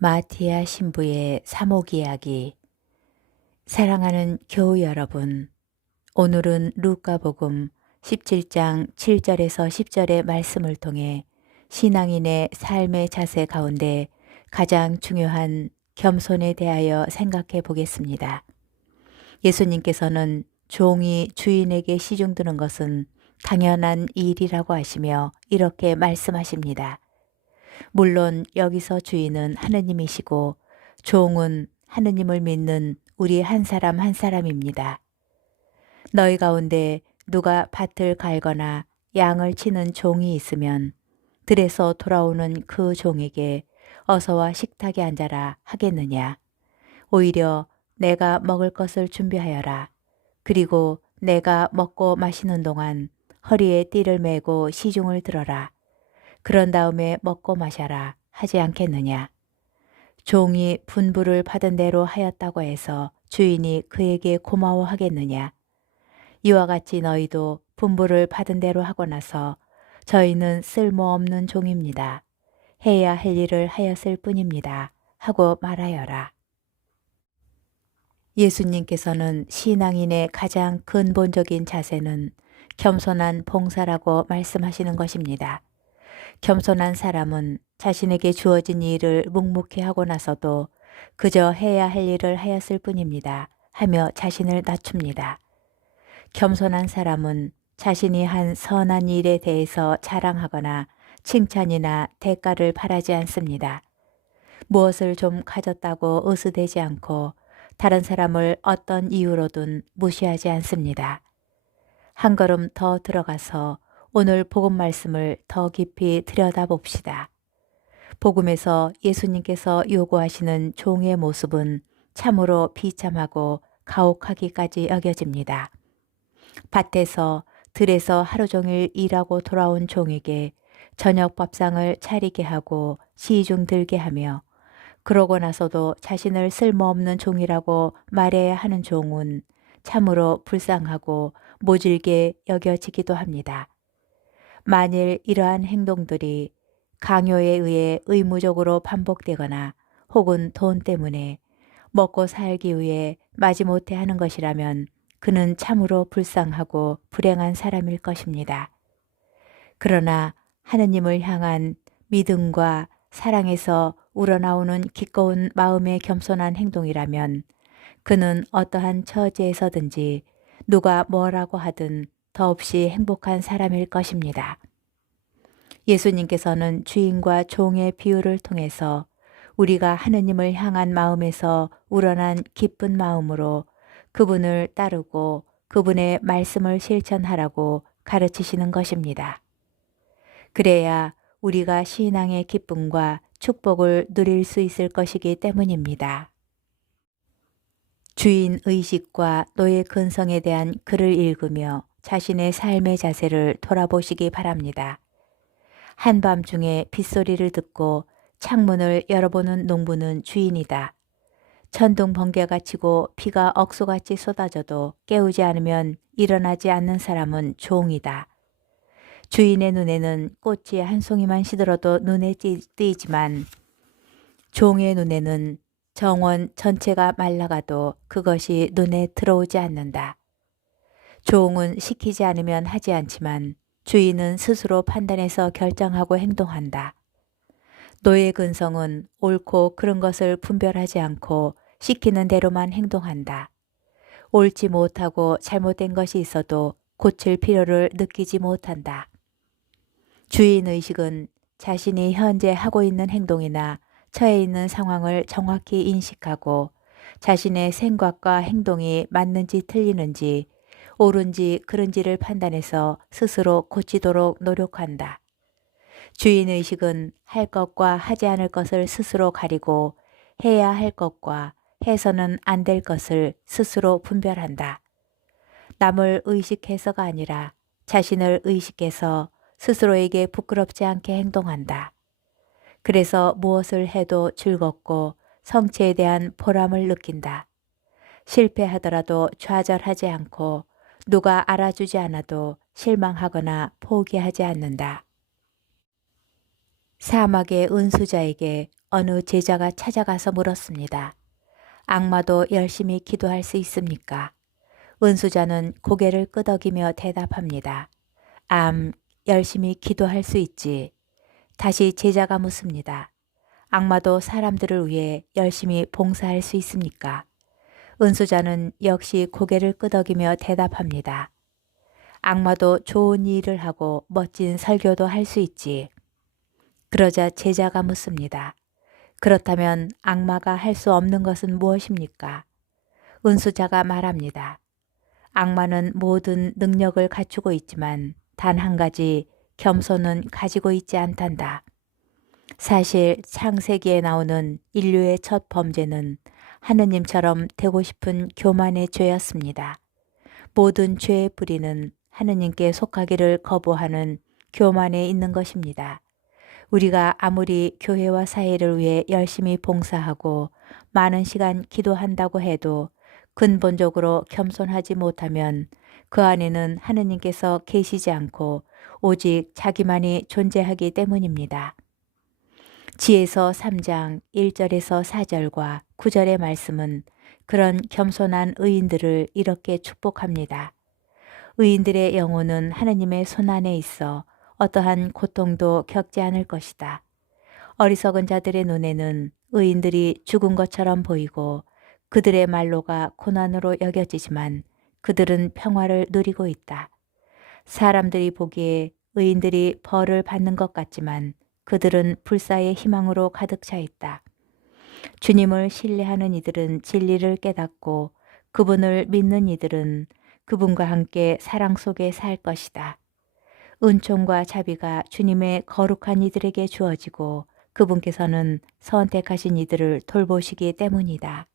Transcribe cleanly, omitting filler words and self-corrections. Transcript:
마티아 신부의 사목 이야기. 사랑하는 교우 여러분, 오늘은 루카복음 17장 7절에서 10절의 말씀을 통해 신앙인의 삶의 자세 가운데 가장 중요한 겸손에 대하여 생각해 보겠습니다. 예수님께서는 종이 주인에게 시중드는 것은 당연한 일이라고 하시며 이렇게 말씀하십니다. 물론 여기서 주인은 하느님이시고 종은 하느님을 믿는 우리 한 사람 한 사람입니다. 너희 가운데 누가 밭을 갈거나 양을 치는 종이 있으면 들에서 돌아오는 그 종에게 어서와 식탁에 앉아라 하겠느냐. 오히려 내가 먹을 것을 준비하여라. 그리고 내가 먹고 마시는 동안 허리에 띠를 메고 시중을 들어라. 그런 다음에 먹고 마셔라 하지 않겠느냐. 종이 분부를 받은 대로 하였다고 해서 주인이 그에게 고마워하겠느냐. 이와 같이 너희도 분부를 받은 대로 하고 나서 저희는 쓸모없는 종입니다. 해야 할 일을 하였을 뿐입니다. 하고 말하여라. 예수님께서는 신앙인의 가장 근본적인 자세는 겸손한 봉사라고 말씀하시는 것입니다. 겸손한 사람은 자신에게 주어진 일을 묵묵히 하고 나서도 그저 해야 할 일을 하였을 뿐입니다. 하며 자신을 낮춥니다. 겸손한 사람은 자신이 한 선한 일에 대해서 자랑하거나 칭찬이나 대가를 바라지 않습니다. 무엇을 좀 가졌다고 의스대지 않고 다른 사람을 어떤 이유로든 무시하지 않습니다. 한 걸음 더 들어가서 오늘 복음 말씀을 더 깊이 들여다봅시다. 복음에서 예수님께서 요구하시는 종의 모습은 참으로 비참하고 가혹하기까지 여겨집니다. 밭에서 들에서 하루 종일 일하고 돌아온 종에게 저녁 밥상을 차리게 하고 시중 들게 하며 그러고 나서도 자신을 쓸모없는 종이라고 말해야 하는 종은 참으로 불쌍하고 모질게 여겨지기도 합니다. 만일 이러한 행동들이 강요에 의해 의무적으로 반복되거나 혹은 돈 때문에 먹고 살기 위해 마지못해 하는 것이라면 그는 참으로 불쌍하고 불행한 사람일 것입니다. 그러나 하느님을 향한 믿음과 사랑에서 우러나오는 기꺼운 마음의 겸손한 행동이라면 그는 어떠한 처지에서든지 누가 뭐라고 하든 더없이 행복한 사람일 것입니다. 예수님께서는 주인과 종의 비유를 통해서 우리가 하느님을 향한 마음에서 우러난 기쁜 마음으로 그분을 따르고 그분의 말씀을 실천하라고 가르치시는 것입니다. 그래야 우리가 신앙의 기쁨과 축복을 누릴 수 있을 것이기 때문입니다. 주인 의식과 노예 근성에 대한 글을 읽으며 자신의 삶의 자세를 돌아보시기 바랍니다. 한밤중에 빗소리를 듣고 창문을 열어보는 농부는 주인이다. 천둥 번개가 치고 비가 억수같이 쏟아져도 깨우지 않으면 일어나지 않는 사람은 종이다. 주인의 눈에는 꽃이 한 송이만 시들어도 눈에 띄지만 종의 눈에는 정원 전체가 말라가도 그것이 눈에 들어오지 않는다. 종은 시키지 않으면 하지 않지만 주인은 스스로 판단해서 결정하고 행동한다. 노예 근성은 옳고 그른 것을 분별하지 않고 시키는 대로만 행동한다. 옳지 못하고 잘못된 것이 있어도 고칠 필요를 느끼지 못한다. 주인의식은 자신이 현재 하고 있는 행동이나 처해 있는 상황을 정확히 인식하고 자신의 생각과 행동이 맞는지 틀리는지 옳은지 그른지를 판단해서 스스로 고치도록 노력한다. 주인의식은 할 것과 하지 않을 것을 스스로 가리고 해야 할 것과 해서는 안 될 것을 스스로 분별한다. 남을 의식해서가 아니라 자신을 의식해서 스스로에게 부끄럽지 않게 행동한다. 그래서 무엇을 해도 즐겁고 성취에 대한 보람을 느낀다. 실패하더라도 좌절하지 않고 누가 알아주지 않아도 실망하거나 포기하지 않는다. 사막의 은수자에게 어느 제자가 찾아가서 물었습니다. 악마도 열심히 기도할 수 있습니까? 은수자는 고개를 끄덕이며 대답합니다. 열심히 기도할 수 있지. 다시 제자가 묻습니다. 악마도 사람들을 위해 열심히 봉사할 수 있습니까? 은수자는 역시 고개를 끄덕이며 대답합니다. 악마도 좋은 일을 하고 멋진 설교도 할 수 있지. 그러자 제자가 묻습니다. 그렇다면 악마가 할 수 없는 것은 무엇입니까? 은수자가 말합니다. 악마는 모든 능력을 갖추고 있지만 단 한 가지 겸손은 가지고 있지 않단다. 사실 창세기에 나오는 인류의 첫 범죄는 하느님처럼 되고 싶은 교만의 죄였습니다. 모든 죄의 뿌리는 하느님께 속하기를 거부하는 교만에 있는 것입니다. 우리가 아무리 교회와 사회를 위해 열심히 봉사하고 많은 시간 기도한다고 해도 근본적으로 겸손하지 못하면 그 안에는 하느님께서 계시지 않고 오직 자기만이 존재하기 때문입니다. 지에서 3장 1절에서 4절과 9절의 말씀은 그런 겸손한 의인들을 이렇게 축복합니다. 의인들의 영혼은 하느님의 손안에 있어 어떠한 고통도 겪지 않을 것이다. 어리석은 자들의 눈에는 의인들이 죽은 것처럼 보이고 그들의 말로가 고난으로 여겨지지만 그들은 평화를 누리고 있다. 사람들이 보기에 의인들이 벌을 받는 것 같지만 그들은 불사의 희망으로 가득 차 있다. 주님을 신뢰하는 이들은 진리를 깨닫고 그분을 믿는 이들은 그분과 함께 사랑 속에 살 것이다. 은총과 자비가 주님의 거룩한 이들에게 주어지고 그분께서는 선택하신 이들을 돌보시기 때문이다.